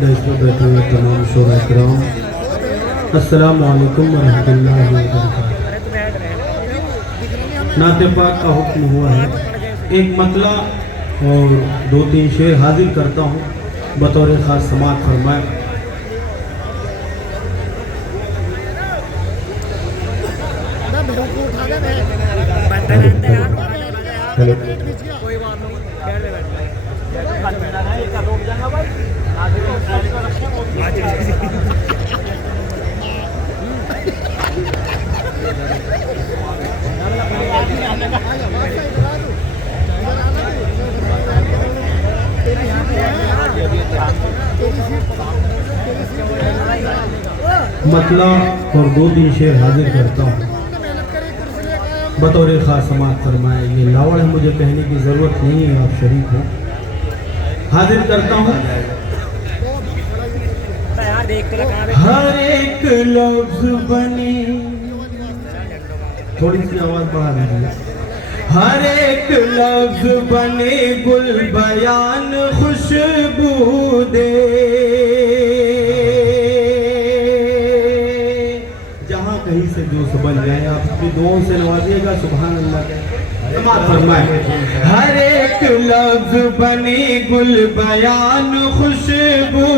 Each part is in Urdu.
دائس پر بیٹھے ہوئے تمام شورا اکرام، السلام علیکم ورحمۃ اللہ وبرکاتہ۔ نعت پاک کا حکم ہوا ہے، ایک مطلع اور 2-3 شعر حاضر کرتا ہوں، بطور خاص سماعت فرمائیں۔ مطلع اور 2-3 شعر حاضر کرتا ہوں، بطور خاص سماعت فرمائے۔ یہ لاوڑ ہے، مجھے کہنے کی ضرورت نہیں ہے، آپ شریک ہوں۔ حاضر کرتا ہوں۔ ہر ایک لفظ بنی، تھوڑی سی آواز بڑھا دیجیے۔ ہر ایک لفظ بنے گل بیان خوشبو دے، جہاں کہیں سے جو سبن جائے آپ اپنی دعاؤں سے نوازیے گا۔ سبحان اللہ سماعت فرمائے۔ ہر ایک لفظ بنے گل بیان خوشبو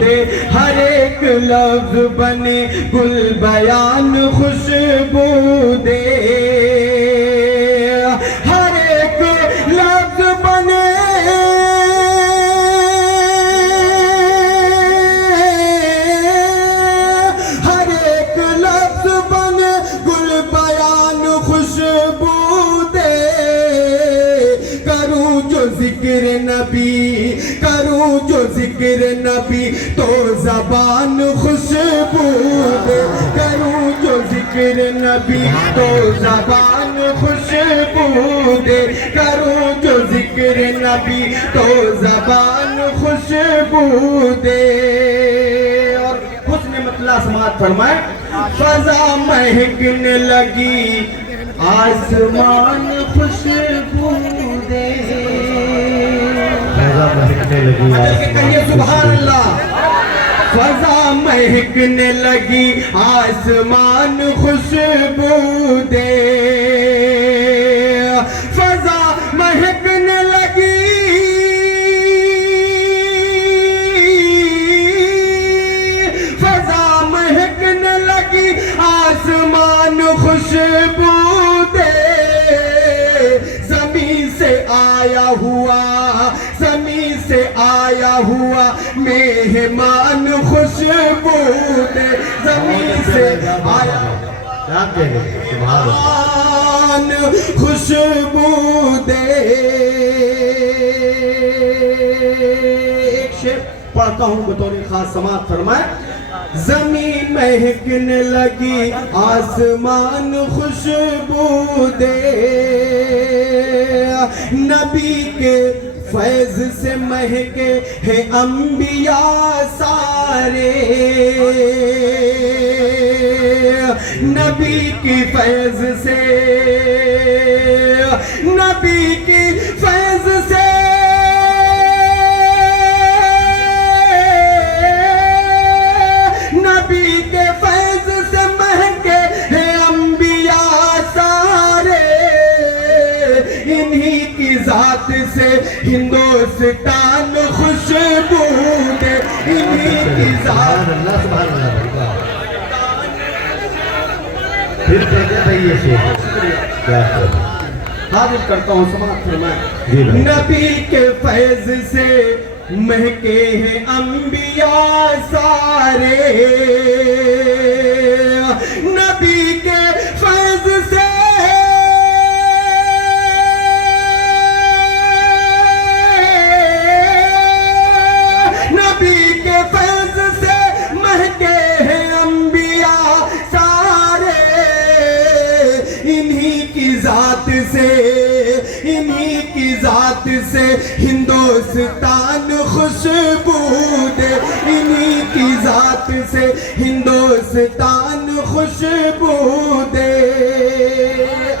دے، ہر ایک لفظ بنے گل بیان خوشبو دے، ہر ایک لفظ بنے ہر ایک لفظ بنے گل بیان خوشبو دے، کروں جو ذکر نبی، کروں جو ذکر نبی تو زبان خوشبو دے، کروں جو ذکر نبی تو زبان خوشبو دے، کروں جو ذکر نبی تو زبان خوشبو دے۔ اور حسن مطلع سماعت فرمائے۔ فضا مہکنے لگی آسمان خوشبو دے، فضا مہکنے لگی کہیے سبحان اللہ۔ فضا مہکنے لگی آسمان خوشبو دے، فضا مہکنے لگی، فضا مہکنے لگی آسمان خوشبو دے، زمین سے آیا ہوا، زمین سے آیا ہوا مہمان خوشبو دے، زمین سے آیا مہمان خوشبو دے۔ ایک شعر پڑھتا ہوں، بطور خاص سماعت فرمائے۔ زمین مہکنے لگی آسمان خوشبو دے، نبی کے فیض سے مہکے ہیں انبیاء سارے، نبی کی فیض سے، نبی کی فیض سے، نبی کے فیض سے مہکے ہیں انبیاء سارے، انہی کی ذات سے ہندوستان خوشبو دے، انہی کی ذات۔ پھر کہتے ہیں یہ شیخ حاضر کرتا ہوں، سماعت فرمائے۔ نبی کے فیض سے مہکے ہیں انبیاء سارے، نبی کے فیض سے، نبی کے فیض سے مہکے ہیں انبیاء سارے، انہی کی ذات سے، انہی کی ذات سے ہندوستان خوشبو دے، انہی کی ذات سے ہندوستان خوشبو دے۔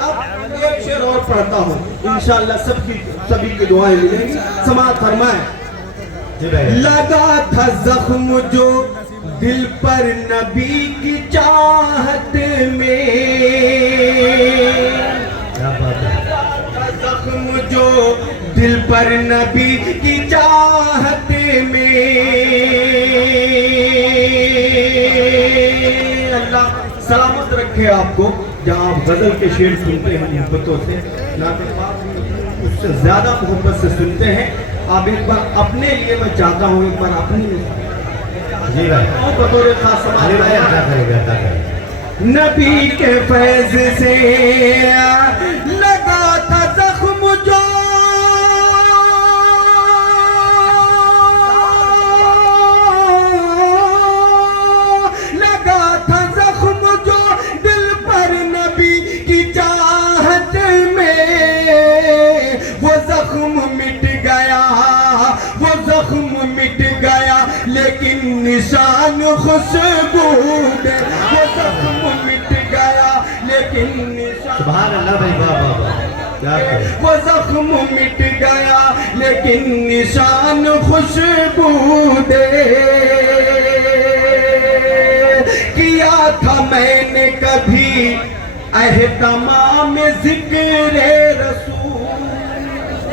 اب ایک شعر اور پڑھتا ہوں، انشاءاللہ سبھی کی دعائیں ملیں گی۔ سماعت فرمائیں۔ لگا تھا زخم جو دل پر نبی کی چاہت میں، زخم جو دل پر نبی کی چاہت میں، اللہ سلامت رکھے آپ کو جہاں آپ غزل کے شعر سنتے ہیں محبتوں سے، نعت پاک اس سے زیادہ محبت سے سنتے ہیں. آپ ایک بار اپنے لیے میں چاہتا ہوں ایک بار اپنی جی بھائی بطور خاص نبی کے فیض سے لگا تھا زخم جو لگا تھا زخم جو دل پر نبی کی چاہت میں، وہ زخم مٹ گیا، وہ زخم مٹ گیا لیکن نشان خوشبو دے، وہ زخم مٹ گیا لیکن نشان، سبحان اللہ بھائی بابا، وہ زخم مٹ گیا لیکن نشان خوشبو دے. کیا تھا میں نے کبھی اہتمام ذکر رسول،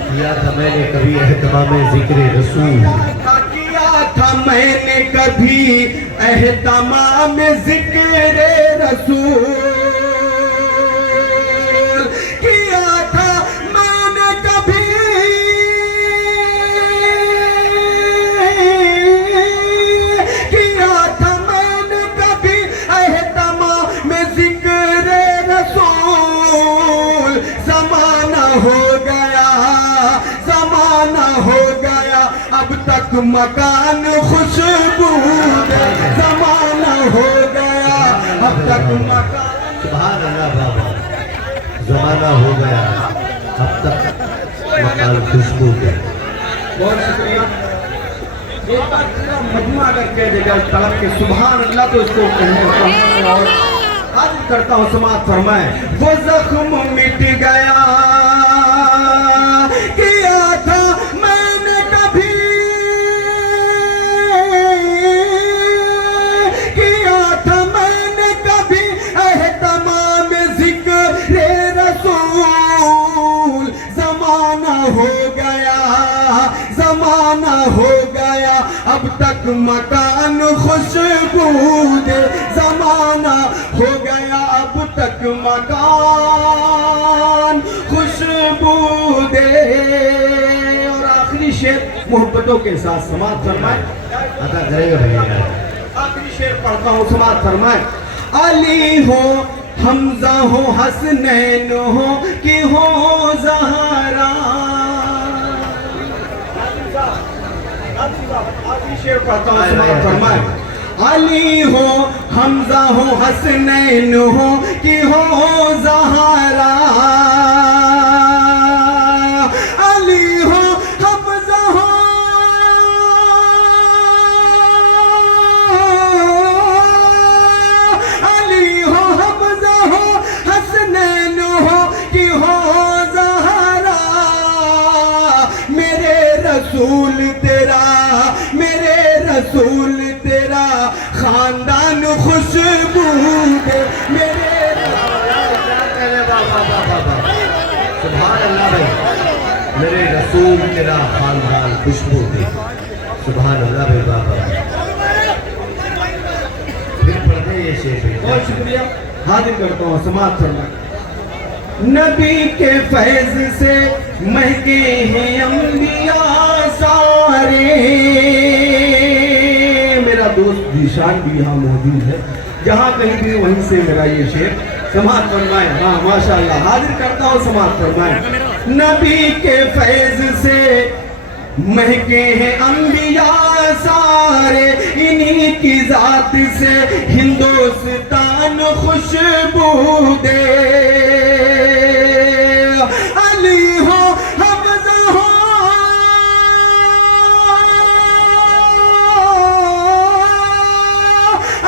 کیا تھا میں نے کبھی اہتمام ذکر رسول، کیا تھا میں نے کبھی اہتمام ذکر رسول، کیا تھا میں نے کبھی اہتمام ذکر رسول. زمانہ ہو گیا، زمانہ ہو گیا اب تک مکان خوشبو دے، زمانہ ہو گیا اب تک مکان، سبحان اللہ بابا، زمانہ ہو گیا اب تک مکان خوشبو دے. بہت شکریہ. ایک بار پورا مجموعہ اگر کہہ دے گا طلب کے سبحان اللہ تو اس کو کہنے کا اور عرض کرتا ہوں سماعت فرمائیں. وہ زخم مٹ گیا، کیا تھا میں نے کبھی، کیا تھا میں نے کبھی اہتمام ذکر رسول. زمانہ ہو گیا، زمانہ ہو گیا اب تک مکان خوشبو دے، زمانہ ہو گیا اب تک مکان خوشبو دے. اور آخری شعر محبتوں کے ساتھ سماعت فرمائیں. عطا کرے گا بھائی. آخری شعر پڑھتا ہوں سماعت فرمائیں. علی ہو حمزہ ہو حسنین ہو کہ ہو زہرا، آخری شعر پڑھتا ہوں سماعت فرمائیں. علی ہو حمزہ ہو حسنین ہو کہ ہو زہرا، علی ہو حمزہ ہو، علی ہو حمزہ ہو حسنین ہو کہ ہو زہرا. میرے رسول تیرا، میرے رسول تیرا خاندان خوشبو دے، میرے سبحان اللہ بھائی، میرے رسول تیرا خاندان خوشبو دے. سبحان اللہ بھائی بابا. پھر پڑھتے یہ شعر. بہت شکریہ. حاضر کرتا ہوں سماعت فرمائیں. نبی کے فیض سے مہکے ہیں انبیاء سارے. میرا دوست ذیشان بھی یہاں موجود ہے، جہاں کہیں بھی وہیں سے میرا یہ شعر سماعت فرمائیں. ہاں ماشاءاللہ. حاضر کرتا ہوں سماعت فرمائیں. نبی کے فیض سے مہکے ہیں انبیاء سارے، انہی کی ذات سے ہندوستان خوشبو دے. علی ہو حمزہ ہو،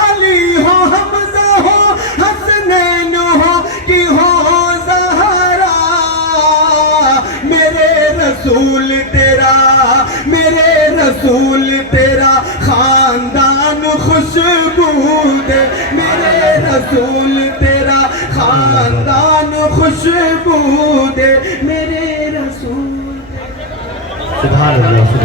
علی ہو حمزہ ہو حسنین ہو کہ ہو زہرا. میرے رسول تیرا، میرے رسول تیرا خاندان خوشبو دے میرے رسول تیرا خاندان خوشبو دے میرے رسول سبحان اللہ